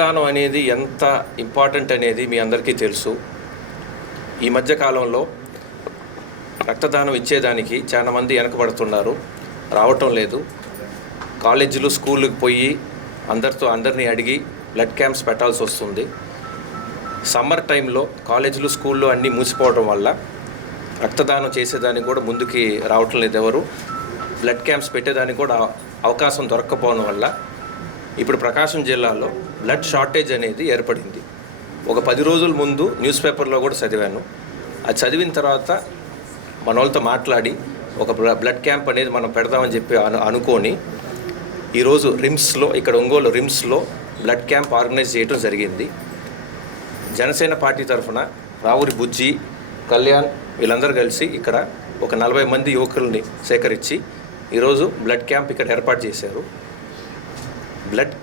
రక్తదానం అనేది ఎంత ఇంపార్టెంట్ అనేది మీ అందరికీ తెలుసు. ఈ మధ్య కాలంలో రక్తదానం ఇచ్చేదానికి చాలామంది వెనకబడుతున్నారు, రావటం లేదు. కాలేజీలు స్కూళ్ళకి పోయి అందరినీ అడిగి బ్లడ్ క్యాంప్స్ పెట్టాల్సి వస్తుంది. సమ్మర్ టైంలో కాలేజీలు స్కూళ్ళు అన్నీ మూసిపోవడం వల్ల రక్తదానం చేసేదానికి కూడా ముందుకి రావటం లేదు ఎవరు. బ్లడ్ క్యాంప్స్ పెట్టేదానికి కూడా అవకాశం దొరక్కపోవడం వల్ల ఇప్పుడు ప్రకాశం జిల్లాలో బ్లడ్ షార్టేజ్ అనేది ఏర్పడింది. ఒక 10 రోజుల ముందు న్యూస్ పేపర్లో కూడా చదివాను. అది చదివిన తర్వాత మన వాళ్ళతో మాట్లాడి ఒక బ్లడ్ క్యాంప్ అనేది మనం పెడదామని చెప్పి అనుకొని ఈరోజు రిమ్స్లో, ఇక్కడ ఒంగోలు రిమ్స్లో బ్లడ్ క్యాంప్ ఆర్గనైజ్ చేయడం జరిగింది. జనసేన పార్టీ తరఫున రావురి బుజ్జి, కళ్యాణ్ వీళ్ళందరూ కలిసి ఇక్కడ ఒక 40 మంది యువకుల్ని సేకరించి ఈరోజు బ్లడ్ క్యాంప్ ఇక్కడ ఏర్పాటు చేశారు.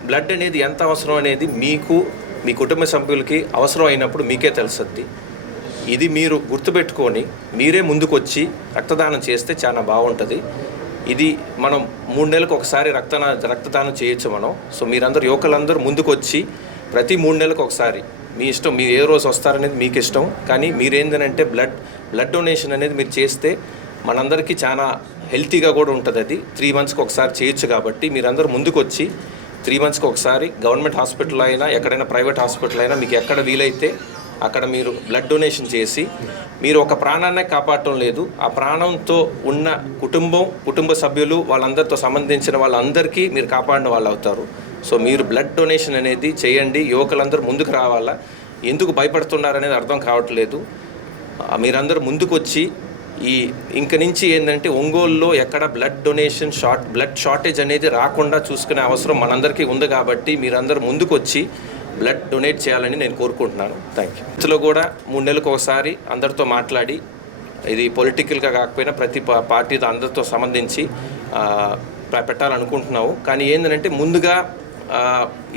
బ్లడ్ అనేది ఎంత అవసరం అనేది మీకు, మీ కుటుంబ సభ్యులకి అవసరం అయినప్పుడు మీకే తెలుస్తుంది. ఇది మీరు గుర్తుపెట్టుకొని మీరే ముందుకొచ్చి రక్తదానం చేస్తే చాలా బాగుంటుంది. ఇది మనం 3 నెలలకు ఒకసారి రక్తదానం చేయొచ్చు మనం. సో మీరందరూ యువకులందరూ ముందుకొచ్చి ప్రతి 3 నెలలకు ఒకసారి, మీ ఇష్టం, మీరు ఏ రోజు వస్తారనేది మీకు ఇష్టం. కానీ మీరేందనంటే బ్లడ్ డొనేషన్ అనేది మీరు చేస్తే మనందరికీ చాలా హెల్తీగా కూడా ఉంటుంది. అది 3 మంత్స్కి ఒకసారి చేయొచ్చు. కాబట్టి మీరందరూ ముందుకు వచ్చి 3 మంత్స్కి ఒకసారి గవర్నమెంట్ హాస్పిటల్ అయినా ఎక్కడైనా ప్రైవేట్ హాస్పిటల్ అయినా మీకు ఎక్కడ వీలైతే అక్కడ మీరు బ్లడ్ డొనేషన్ చేసి మీరు ఒక ప్రాణాన్నే కాపాడటం లేదు, ఆ ప్రాణంతో ఉన్న కుటుంబ సభ్యులు వాళ్ళందరితో సంబంధించిన వాళ్ళందరికీ మీరు కాపాడిన వాళ్ళు అవుతారు. సో మీరు బ్లడ్ డొనేషన్ అనేది చేయండి. యువకులందరూ ముందుకు రావాలా. ఎందుకు భయపడుతున్నారనేది అర్థం కావట్లేదు. మీరందరూ ముందుకు వచ్చి ఇంక నుంచి ఏంటంటే ఒంగోలులో ఎక్కడ బ్లడ్ షార్టేజ్ అనేది రాకుండా చూసుకునే అవసరం మనందరికీ ఉంది. కాబట్టి మీరందరూ ముందుకు వచ్చి బ్లడ్ డొనేట్ చేయాలని నేను కోరుకుంటున్నాను. Thank you. ఇందులో కూడా 3 నెలలకు ఒకసారి అందరితో మాట్లాడి, ఇది పొలిటికల్గా కాకపోయినా ప్రతి పార్టీతో అందరితో సంబంధించి పెట్టాలనుకుంటున్నాము. కానీ ఏంటంటే ముందుగా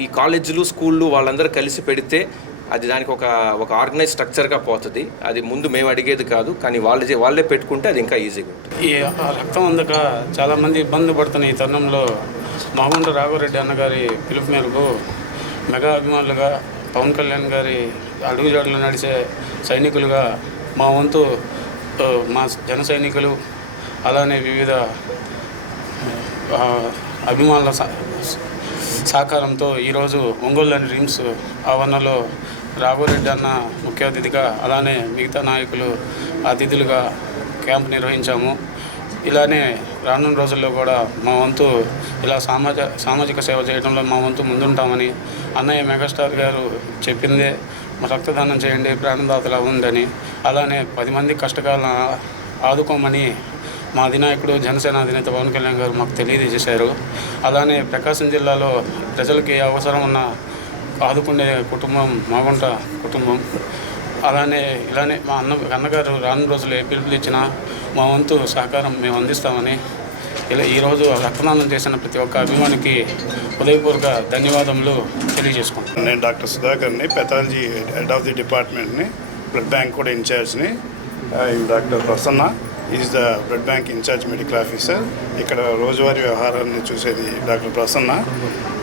ఈ కాలేజీలు స్కూళ్ళు వాళ్ళందరూ కలిసి పెడితే అది దానికి ఒక ఆర్గనైజ్ స్ట్రక్చర్గా పోతుంది. అది ముందు మేము అడిగేది కాదు, కానీ వాళ్ళే పెట్టుకుంటే అది ఇంకా ఈజీగా ఉంటుంది. ఈ రక్తం అందక చాలామంది ఇబ్బంది పడుతున్న ఈ తరుణంలో మాగుంట రాఘవరెడ్డి అన్నగారి పిలుపు మేరకు మెగా అభిమానులుగా పవన్ కళ్యాణ్ గారి అడుగుజాడలు నడిచే సైనికులుగా మా వంతు, మా జన సైనికులు అలానే వివిధ అభిమానుల సహకారంతో ఈరోజు ఒంగోలులోని రిమ్స్ ఆవరణలో రాఘవరెడ్డి అన్న ముఖ్య అతిథిగా, అలానే మిగతా నాయకులు అతిథులుగా క్యాంప్ నిర్వహించాము. ఇలానే రానున్న రోజుల్లో కూడా మా వంతు ఇలా సామాజిక సేవ చేయడంలో మా వంతు ముందుంటామని అన్నయ్య మెగాస్టార్ గారు చెప్పిందే రక్తదానం చేయండి ప్రాణదాతలా ఉందని, అలానే 10 మంది కష్టకాలను ఆదుకోమని మా అధినాయకుడు జనసేన అధినేత పవన్ కళ్యాణ్ గారు మాకు తెలియజేశారు. అలానే ప్రకాశం జిల్లాలో ప్రజలకి అవసరం ఉన్న ఆదుకునే కుటుంబం మాగుంట కుటుంబం. ఇలానే మా అన్నగారు రానున్న రోజులు ఏ పిలుపులు ఇచ్చినా మా వంతు సహకారం మేము అందిస్తామని ఈరోజు రక్తదానం చేసిన ప్రతి ఒక్క అభిమానికి హృదయపూర్వక ధన్యవాదములు తెలియజేసుకుంటాను. నేను డాక్టర్ సుధాకర్ని, పెథాలజీ హెడ్ ఆఫ్ ది డిపార్ట్మెంట్ని, బ్లడ్ బ్యాంక్ కూడా ఇన్ఛార్జ్ని. Doctor Prasanna is the blood bank incharge medical officer. ఇక్కడ రోజువారీ వ్యవహారాన్ని చూసేది డాక్టర్ ప్రసన్న.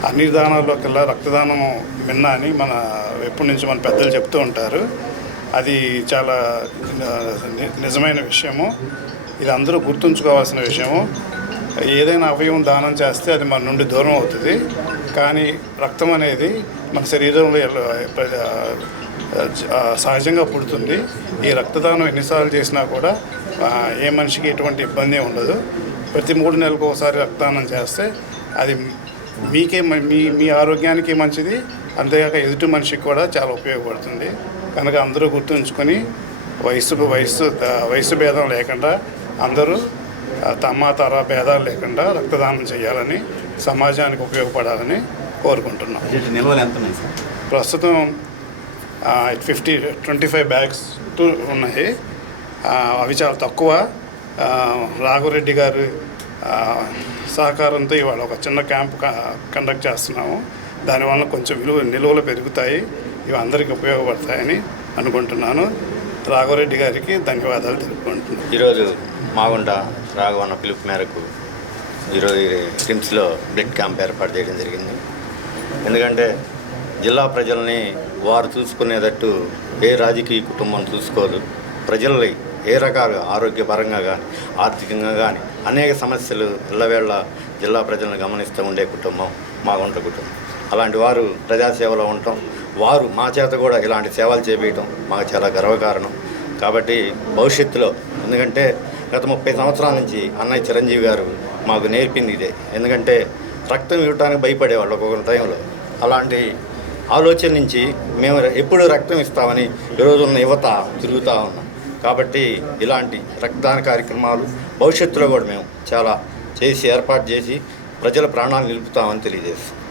అన్ని దానాల్లో కల్లా రక్తదానం మిన్న అని ఎప్పటి నుంచి మన పెద్దలు చెప్తూ ఉంటారు. అది చాలా నిజమైన విషయము. ఇది అందరూ గుర్తుంచుకోవాల్సిన విషయము. ఏదైనా అవయవం దానం చేస్తే అది మన నుండి దూరం అవుతుంది, కానీ రక్తం అనేది మన శరీరంలో సహజంగా పుడుతుంది. ఈ రక్తదానం ఎన్నిసార్లు చేసినా కూడా ఏ మనిషికి ఎటువంటి ఇబ్బంది ఉండదు. ప్రతి 3 నెలలకు ఒకసారి రక్తదానం చేస్తే అది మీకే, మీ ఆరోగ్యానికి మంచిది, అంతేకాక ఎదుటి మనిషికి కూడా చాలా ఉపయోగపడుతుంది. కనుక అందరూ గుర్తుంచుకొని వయసు భేదం లేకుండా అందరూ తర భేదాలు లేకుండా రక్తదానం చేయాలని, సమాజానికి ఉపయోగపడాలని కోరుకుంటున్నాం. ప్రస్తుతం 25 బ్యాగ్స్ ఉన్నాయి. అవి చాలా తక్కువ. రాఘవరెడ్డి గారు సహకారంతో ఇవాళ ఒక చిన్న క్యాంప్ కండక్ట్ చేస్తున్నాము. దానివల్ల కొంచెం నిలువలు పెరుగుతాయి. ఇవి అందరికీ ఉపయోగపడతాయని అనుకుంటున్నాను. రాఘవరెడ్డి గారికి ధన్యవాదాలు తెలుపుకుంటున్నాను. ఈరోజు మాగుంట రాఘవన్న పిలుపు మేరకు ఈరోజు రిమ్స్లో బ్లడ్ క్యాంప్ ఏర్పాటు చేయడం జరిగింది. ఎందుకంటే జిల్లా ప్రజల్ని వారు చూసుకునేటట్టు ఏ రాజకీయ కుటుంబం చూసుకోదు. ప్రజల్ని ఏ రకాలుగా ఆరోగ్యపరంగా కానీ ఆర్థికంగా కానీ అనేక సమస్యలు ఇళ్ళవేళ జిల్లా ప్రజలను గమనిస్తూ ఉండే కుటుంబం మాగుంట కుటుంబం. అలాంటి వారు ప్రజాసేవలో ఉండటం, వారు మా చేత కూడా ఇలాంటి సేవలు చేపించడం మాకు చాలా గర్వకారణం. కాబట్టి భవిష్యత్తులో, ఎందుకంటే గత 30 సంవత్సరాల నుంచి అన్నయ్య చిరంజీవి గారు మాకు నేర్పింది ఇదే. ఎందుకంటే రక్తం ఇవ్వడానికి భయపడేవాళ్ళు ఒక్కొక్క టైంలో. అలాంటి ఆలోచన నుంచి మేము ఎప్పుడు రక్తం ఇస్తామని ఈరోజు ఉన్న యువత తిరుగుతూ ఉన్నాం. కాబట్టి ఇలాంటి రక్తదాన కార్యక్రమాలు భవిష్యత్తులో కూడా మేము చాలా చేసి ఏర్పాటు చేసి ప్రజల ప్రాణాలు నిలుపుతామని తెలియజేస్తాం.